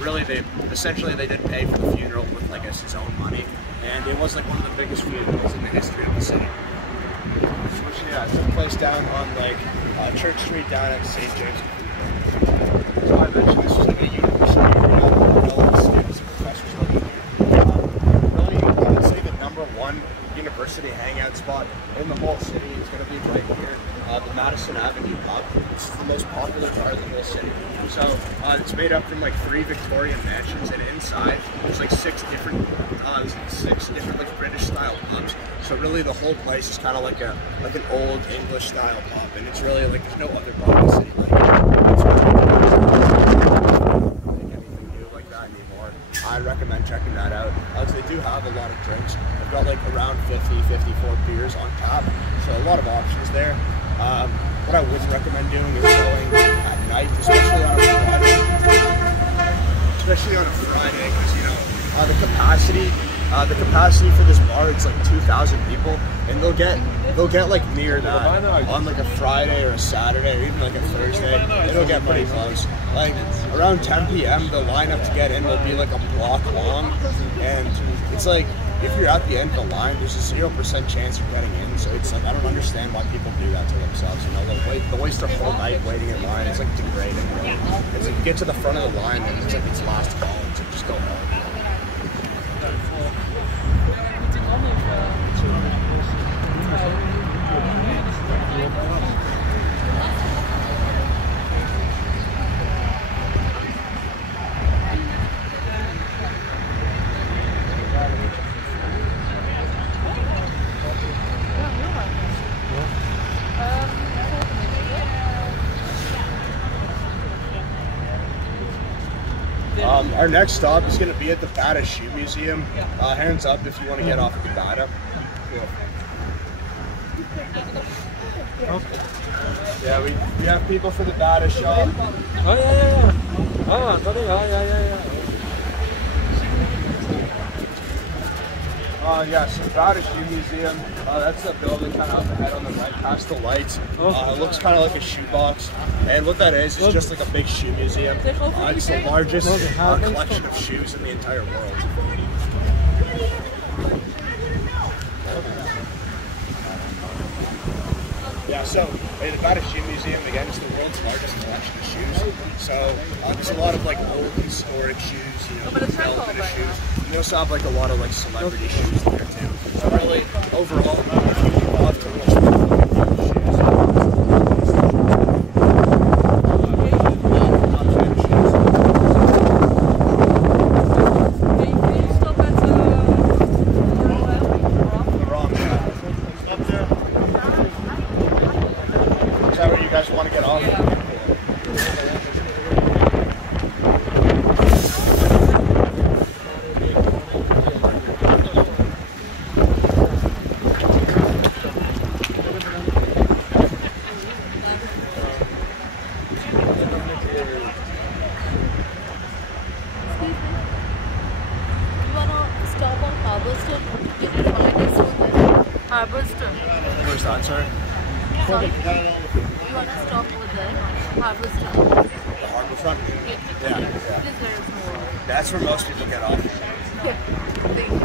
really essentially they did pay for the funeral with, I guess, his own money, and it was like one of the biggest funerals in the history of the city. Which, yeah, it took place down on like Church Street down at St. James. So I mentioned this was like a university area, all the students and professors living here. Really, I would say the #1 university hangout spot in the whole city is going to be right here, the Madison Avenue pub. It's the most popular bar in the whole city. So it's made up from like 3 Victorian mansions, and inside there's like 6 different like British style pubs. So really the whole place is kind of like an old English style pub, and it's really like there's no other bar in the city like it. It's really anything new like that anymore. I recommend checking that out. They do have a lot of drinks. They've got like around 54 beers on tap, so a lot of options there. What I wouldn't recommend doing is going at night, especially on a Friday, because you know the capacity for this bar, it's like 2,000 people, and they'll get like near that on like a Friday or a Saturday or even like a Thursday. It'll get pretty close. Like around 10 p.m. the lineup to get in will be like a block long, and it's like if you're at the end of the line, there's a 0% chance you're getting in. So it's like I don't understand why people do that to themselves. You know, they'll waste their whole night waiting in line. It's like degrading. Really. It's like you get to the front of the line and it's like it's last call, and so just go home. Our next stop is going to be at the Bata Shoe Museum. Hands up if you want to get off at the Bata. Yeah, we have people for the Bata shop. Oh yeah. Oh, sorry. Yeah. Yeah, so Bata Shoe Museum, that's the building kind of up ahead on the right past the lights. It looks kind of like a shoebox, and what that is just like a big shoe museum. It's the largest collection of shoes in the entire world. Yeah, so the Bata Shoe Museum, again, is the world's largest collection of shoes. So there's a lot of like old historic shoes, you know, development of shoes. And they also have like a lot of like celebrity shoes there too. So really, overall, if you love to watch shoes. You guys want to get off? Where's that, sorry? Sorry? You want to stop over there? Harbour Front. The Harbour Front? Yeah. It is very small. That's where most people get off. Yeah. Thank you.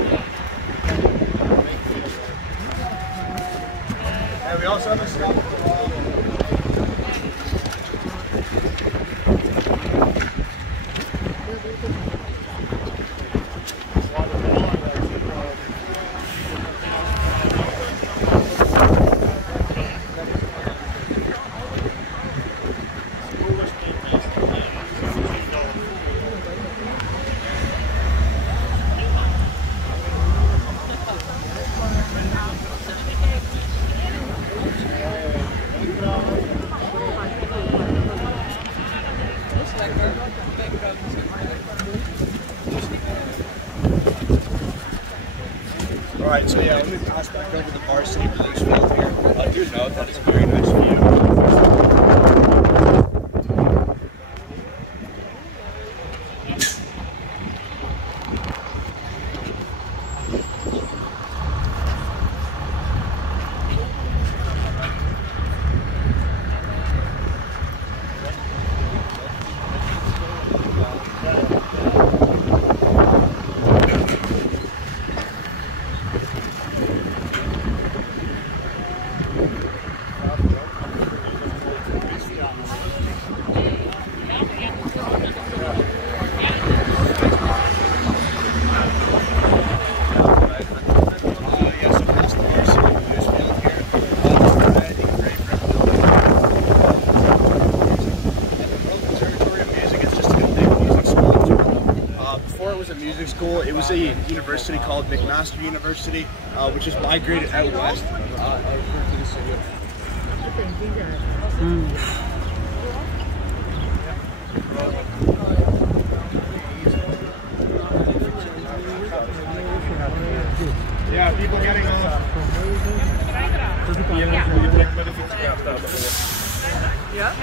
And we also have a stop. Alright, so yeah, let me pass back over the Varsity Blues field here. I do note that it's a very nice view. music school. It was a university called McMaster University, which is migrated out west. To the city. Yeah, people getting off. Yeah.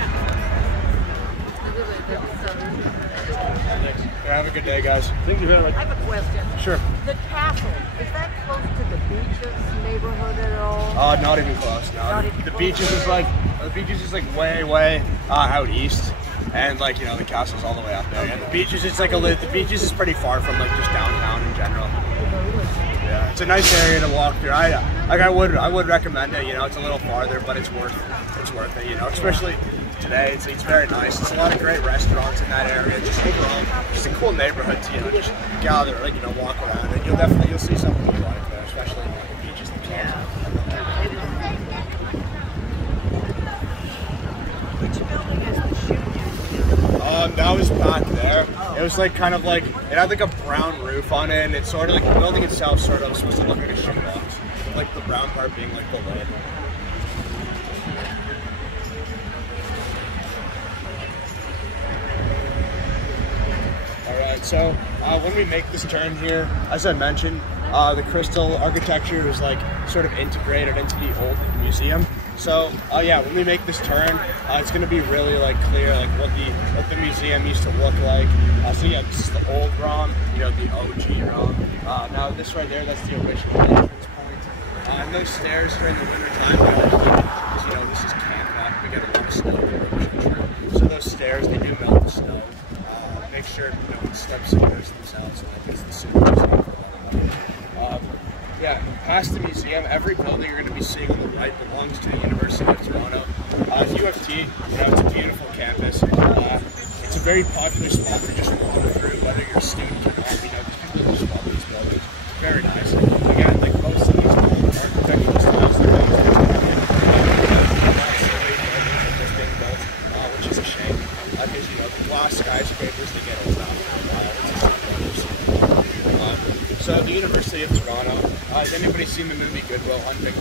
Have a good day, guys. Thank you very much. I have a question. Sure. The castle, is that close to the beaches neighborhood at all? Not even close. No. Not even The close. beaches is like way out east, and like the castle's all the way up there. And the beaches, the beaches is pretty far from like just downtown in general. Yeah, it's a nice area to walk through. I would recommend it. It's a little farther, but it's worth it. Especially today. It's very nice. It's a lot of great restaurants in that area. Just overall, just a cool neighborhood to just gather, walk around, and you'll see something you like there, especially the beaches themselves. Which building is the shoot? That was back there. It was it had like a brown roof on it, and it's sort of like the building itself sort of supposed to look like a shoebox, like the brown part being like the lid. Alright, so when we make this turn here, as I mentioned, the crystal architecture is sort of integrated into the old museum. So yeah, when we make this turn, it's going to be really clear what the museum used to look like. So yeah, this is the old ROM, the OG ROM. Now this right there, that's the original entrance point. And those stairs during the winter time, because this is Canada, we get a lot of snow during the winter trip. So those stairs, they do melt the snow. Make sure no one steps in those themselves, because the super safe. Yeah, past the museum, every building you're going to be seeing on the right belongs to the University of Toronto. U of T, it's a beautiful campus. It's a very popular spot to just walk through, whether you're a student or not. People just love these buildings. Very nice. Again, most of these old architectural styles, they're being built, which is a shame. Because the glass skyscrapers, they get old now. So the University of Toronto, has anybody seen the movie Goodwill Hunting?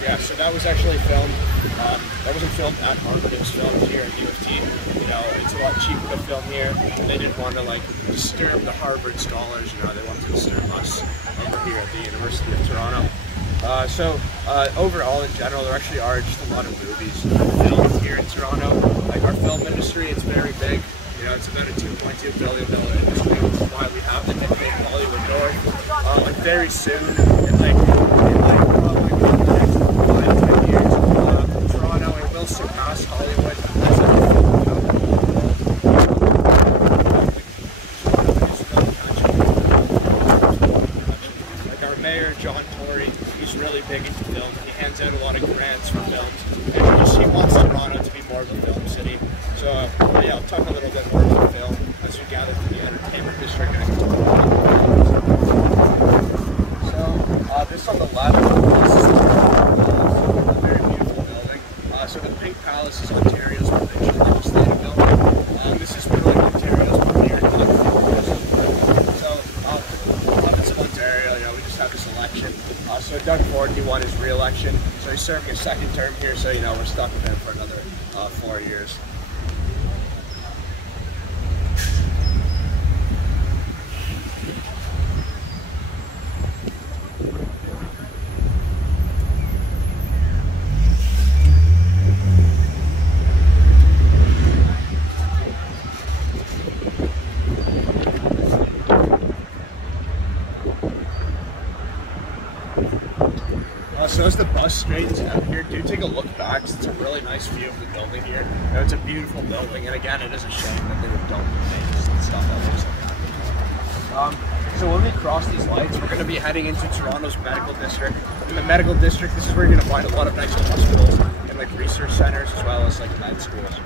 Yeah, so that was actually filmed, that wasn't filmed at Harvard, it was filmed here at U of T. It's a lot cheaper to film here. They didn't want to disturb the Harvard scholars, they wanted to disturb us over here at the University of Toronto. Overall in general, there actually are just a lot of movies filmed here in Toronto. Our film industry, it's very big. It's about a $2.2 billion industry, which is why we have the nickname Hollywood North. Very soon, in probably the next 5-10 years, Toronto, it will surpass Hollywood as a film our mayor, John Tory, he's really big into film. He hands out a lot of grants for films, and he wants Toronto to be more of a film city. So yeah, I'll talk a little bit more about film as we gather through the entertainment district. So this on the left, this is a very beautiful building. So the Pink Palace is Ontario's provincial legislative building. This is where Ontario's premier So province of Ontario, we just had this election. So Doug Ford, he won his re-election. So he's serving a second term here. So we're stuck with him for another 4 years. So as the bus straightens out here, do take a look back. It's a really nice view of the building here. It's a beautiful building, and again, it is a shame that they would dump things and stuff that looks like that. So when we cross these lights, we're going to be heading into Toronto's medical district. In the medical district, this is where you're going to find a lot of nice hospitals and research centers, as well as med schools.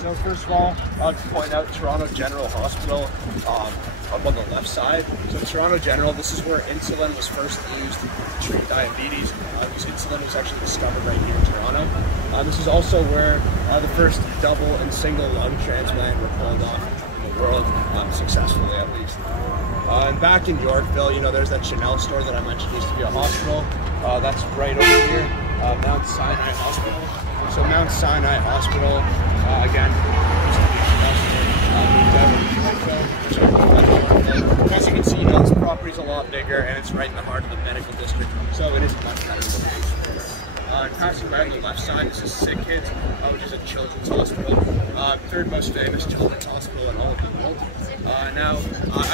So first of all, I'll point out Toronto General Hospital up on the left side. So Toronto General, this is where insulin was first used to treat diabetes. Because insulin was actually discovered right here in Toronto. This is also where the first double and single lung transplant were pulled off in the world. So successfully at least. And back in Yorkville, you know, there's that Chanel store that I mentioned used to be a hospital. That's right over here, Mount Sinai Hospital. So Mount Sinai Hospital, again, used to be a Chanel store. As you can see, you know, this property's a lot bigger and it's right in the heart of the medical district, so it is much better location. And passing by on the left side, this is Sick Kids, which is a children's hospital, third most famous children's hospital in all of the world. Now,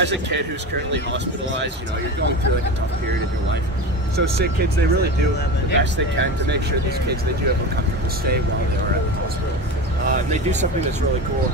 as a kid who's currently hospitalized, you know, you're going through like a tough period in your life. So Sick Kids, they really do the best they can to make sure these kids, they do have a comfortable stay while they are at the hospital. And they do something that's really cool.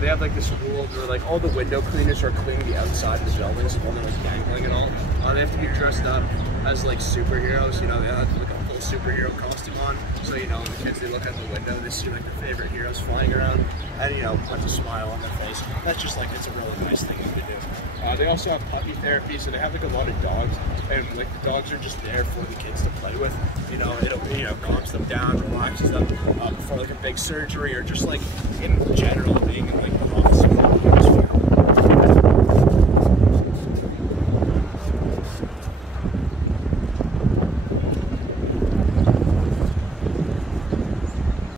They have like this rule where like all the window cleaners are cleaning the outside of the buildings while they're like dangling and all. They have to be dressed up as like superheroes, you know, they have like a full superhero costume on. So, you know, the kids, they look out the window, they see like their favorite heroes flying around and, you know, puts a smile on their face. That's just like, it's a really nice thing to do. They also have puppy therapy, so they have like a lot of dogs, and like the dogs are just there for the kids to play with. You know, it'll, you know, calms them down, relaxes them before like a big surgery or just like in general being in like the office